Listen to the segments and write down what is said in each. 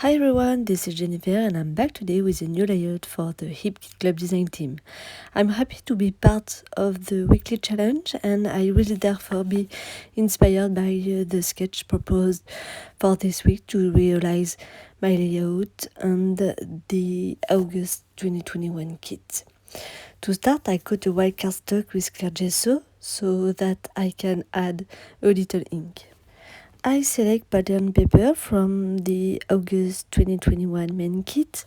Hi everyone, this is Jennifer and I'm back today with a new layout for the Hip Kit Club design team. I'm happy to be part of the weekly challenge and I will therefore be inspired by the sketch proposed for this week to realize my layout and the August 2021 kit. To start, I cut a white cardstock with clear gesso so that I can add a little ink. I select pattern paper from the August 2021 main kit.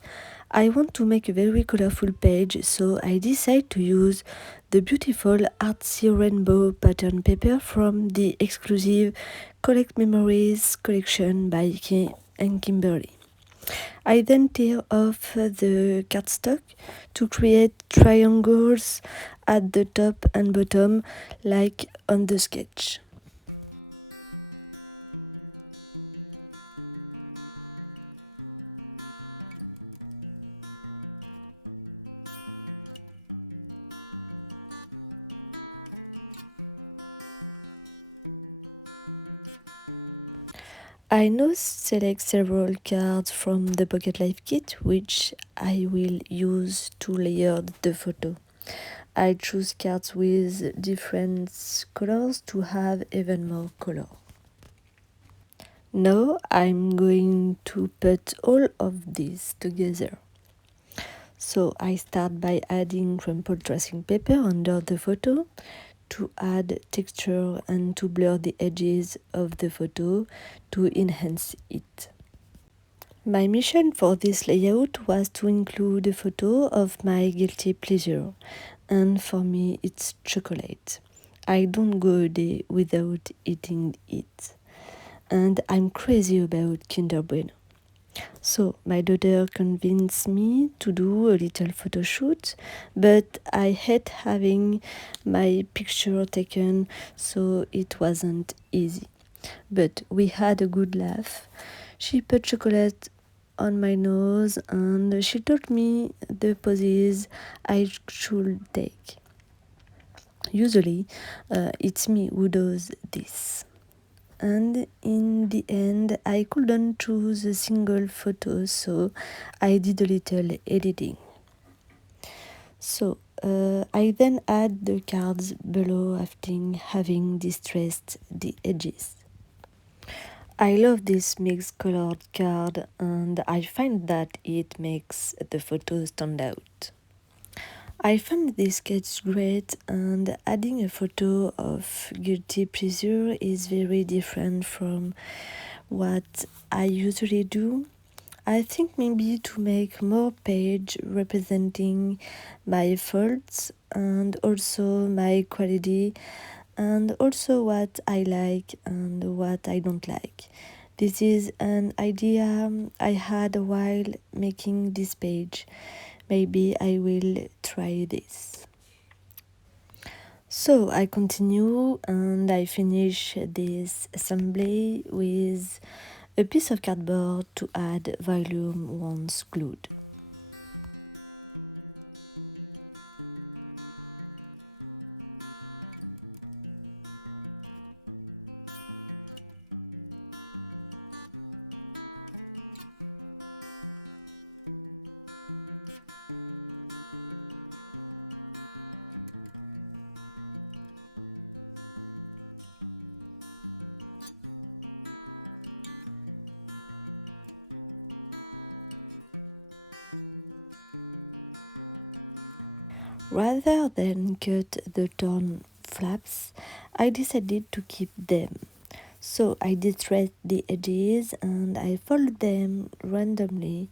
I want to make a very colorful page, so I decide to use the beautiful artsy rainbow pattern paper from the exclusive Collect Memories collection by Kay and Kimberly. I then tear off the cardstock to create triangles at the top and bottom like on the sketch. I now select several cards from the Pocket Life kit, which I will use to layer the photo. I choose cards with different colors to have even more color. Now I'm going to put all of this together. So I start by adding crumpled tracing paper under the photo to add texture and to blur the edges of the photo to enhance it. My mission for this layout was to include a photo of my guilty pleasure, and for me it's chocolate. I don't go a day without eating it, and I'm crazy about Kinder Bueno. So my daughter convinced me to do a little photo shoot, but I hate having my picture taken, so it wasn't easy. But we had a good laugh. She put chocolate on my nose and she taught me the poses I should take. Usually, it's me who does this. And in the end, I couldn't choose a single photo, so I did a little editing. So I then add the cards below after having distressed the edges. I love this mixed colored card and I find that it makes the photos stand out. I found this sketch great and adding a photo of guilty pleasure is very different from what I usually do. I think maybe to make more page representing my faults and also my quality and also what I like and what I don't like. This is an idea I had while making this page. Maybe I will try this. So I continue and I finish this assembly with a piece of cardboard to add volume once glued. Rather than cut the torn flaps, I decided to keep them. So I distressed the edges and I fold them randomly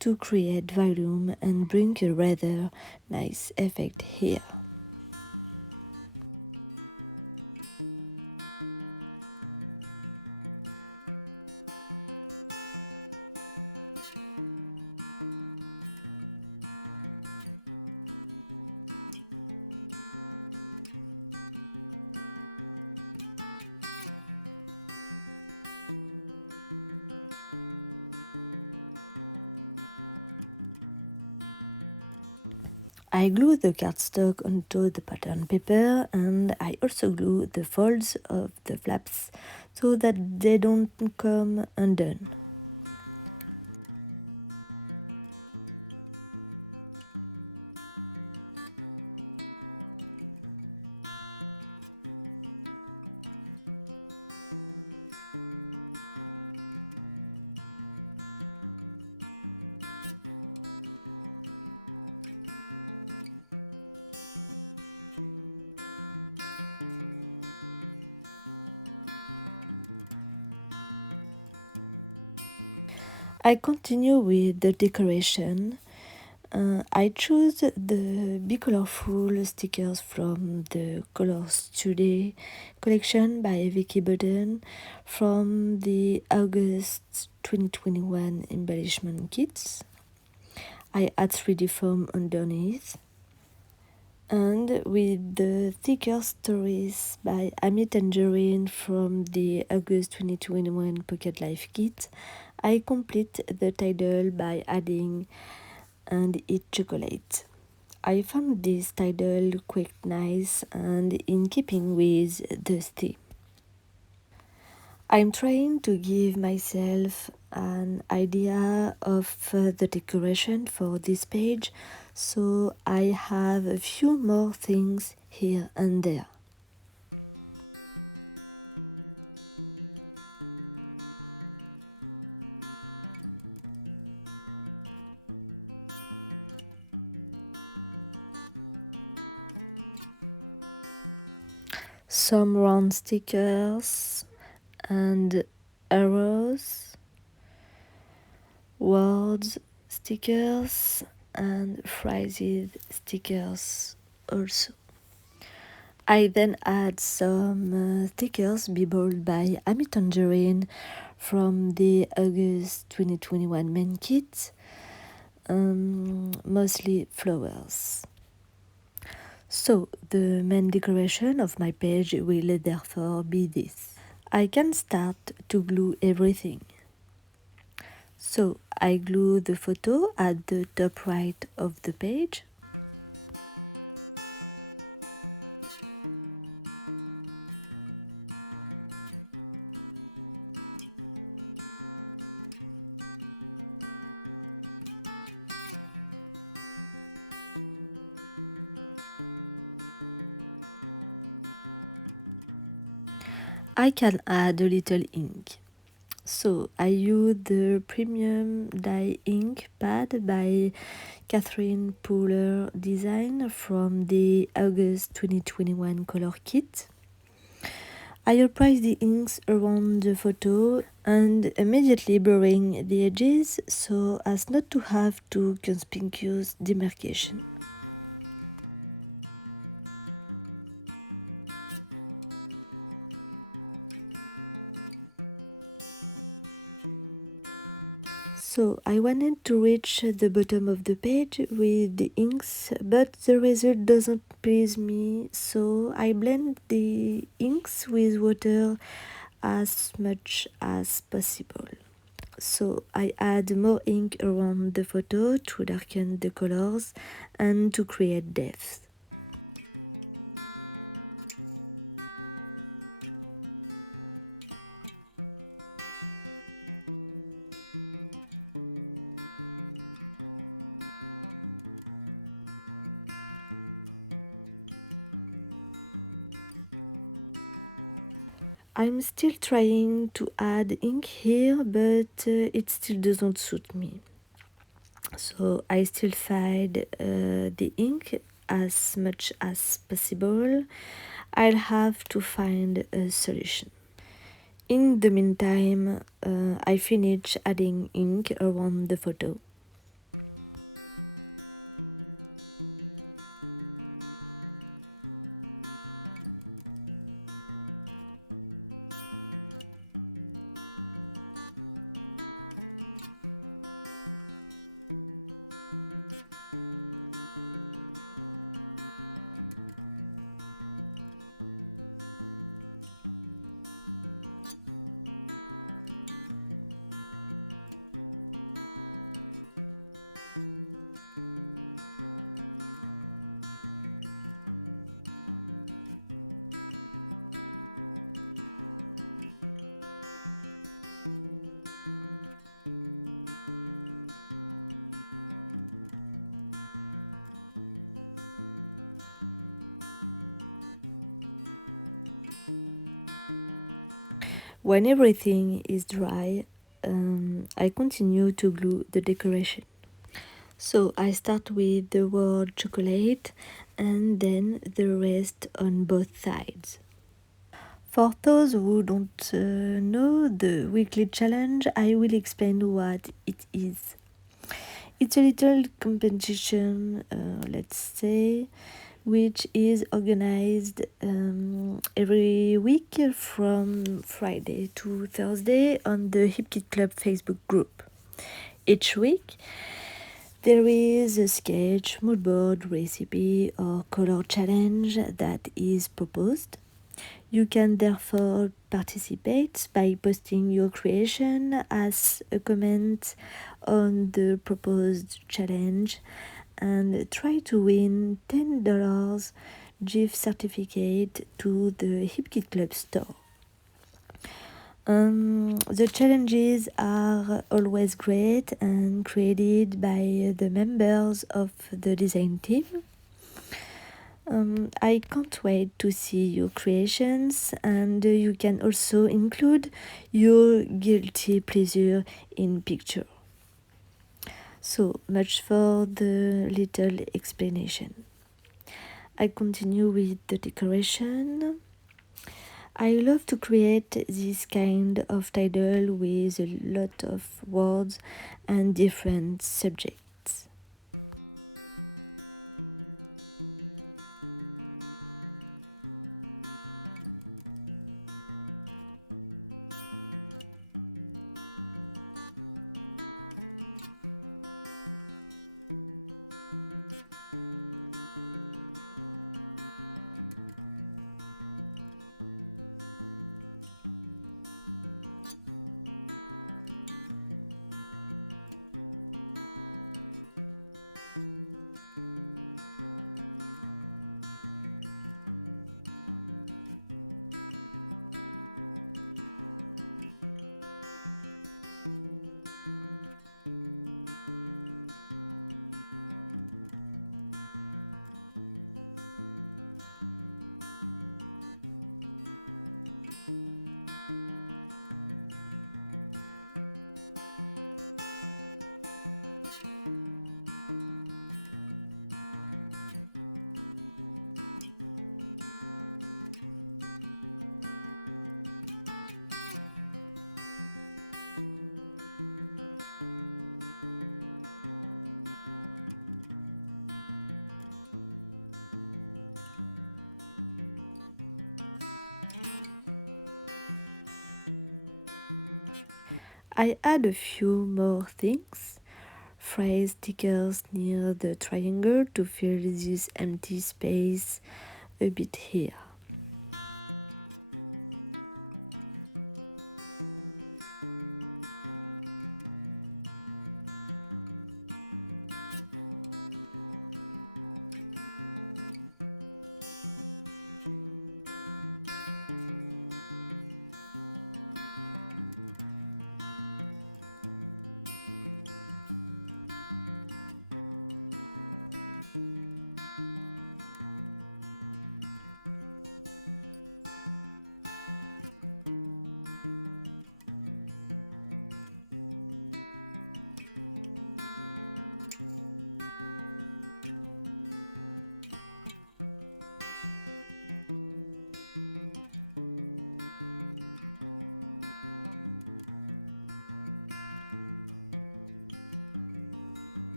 to create volume and bring a rather nice effect here. I glue the cardstock onto the pattern paper and I also glue the folds of the flaps so that they don't come undone. I continue with the decoration. I choose the Be Colorful stickers from the Colors Today collection by Vicky Budden from the August 2021 embellishment kits. I add 3D foam underneath. And with the thicker stories by Amy Tangerine from the August 2021 Pocket Life kit, I complete the title by adding "and eat chocolate." I found this title quite nice and in keeping with the theme. I'm trying to give myself an idea of the decoration for this page, so I have a few more things here and there. Some round stickers and arrows, words stickers and phrases stickers also. I then add some stickers beaded by Amy Tangerine from the August 2021 main kit, mostly flowers. So the main decoration of my page will therefore be this. I can start to glue everything. So I glue the photo at the top right of the page. I can add a little ink. So I use the premium dye ink pad by Catherine Pooler Design from the August 2021 color kit. I apply the inks around the photo and immediately blurring the edges so as not to have too conspicuous demarcation. So I wanted to reach the bottom of the page with the inks, but the result doesn't please me, so I blend the inks with water as much as possible. So I add more ink around the photo to darken the colors and to create depth. I'm still trying to add ink here, but it still doesn't suit me. So I still fade the ink as much as possible. I'll have to find a solution. In the meantime, I finish adding ink around the photo. When everything is dry, I continue to glue the decoration. So I start with the word chocolate and then the rest on both sides. For those who don't know the weekly challenge, I will explain what it is. It's a little competition, let's say, which is organized every week from Friday to Thursday on the Hip Kit Club Facebook group. Each week, there is a sketch, mood board, recipe, or color challenge that is proposed. You can therefore participate by posting your creation as a comment on the proposed challenge and try to win $10 gift certificate to the Hip Kit Club store. The challenges are always great and created by the members of the design team. I can't wait to see your creations, and you can also include your guilty pleasure in picture. So much for the little explanation. I continue with the decoration. I love to create this kind of title with a lot of words and different subjects. I add a few more things. Phrase stickers near the triangle to fill this empty space a bit here.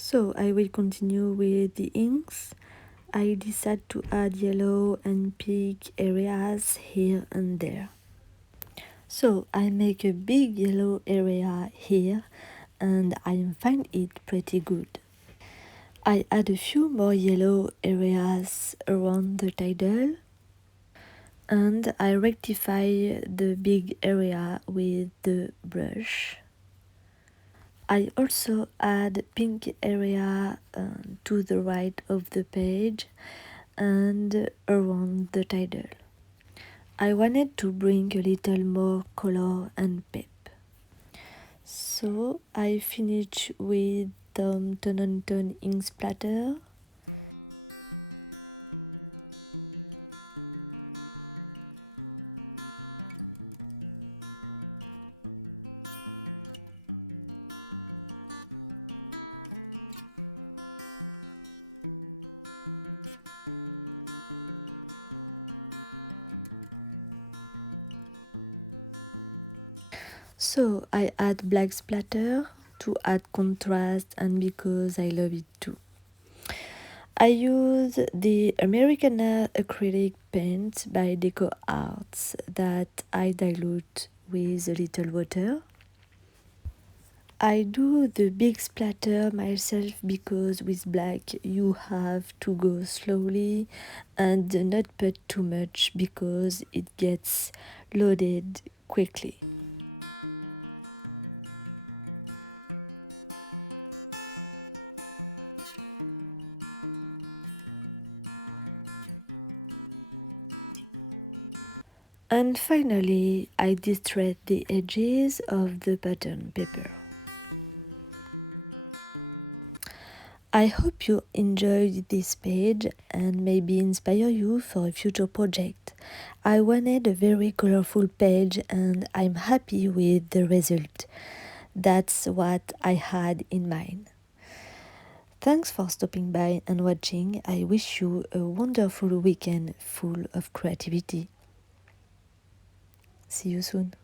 So I will continue with the inks. I decide to add yellow and pink areas here and there. So I make a big yellow area here and I find it pretty good. I add a few more yellow areas around the title and I rectify the big area with the brush. I also add pink area to the right of the page and around the title. I wanted to bring a little more color and pep. So I finish with the tone on tone ink splatter. So I add black splatter to add contrast and because I love it too. I use the Americana acrylic paint by Deco Arts that I dilute with a little water. I do the big splatter myself because with black you have to go slowly and not put too much because it gets loaded quickly. And finally, I distress the edges of the pattern paper. I hope you enjoyed this page and maybe inspire you for a future project. I wanted a very colorful page and I'm happy with the result. That's what I had in mind. Thanks for stopping by and watching. I wish you a wonderful weekend full of creativity. See you soon.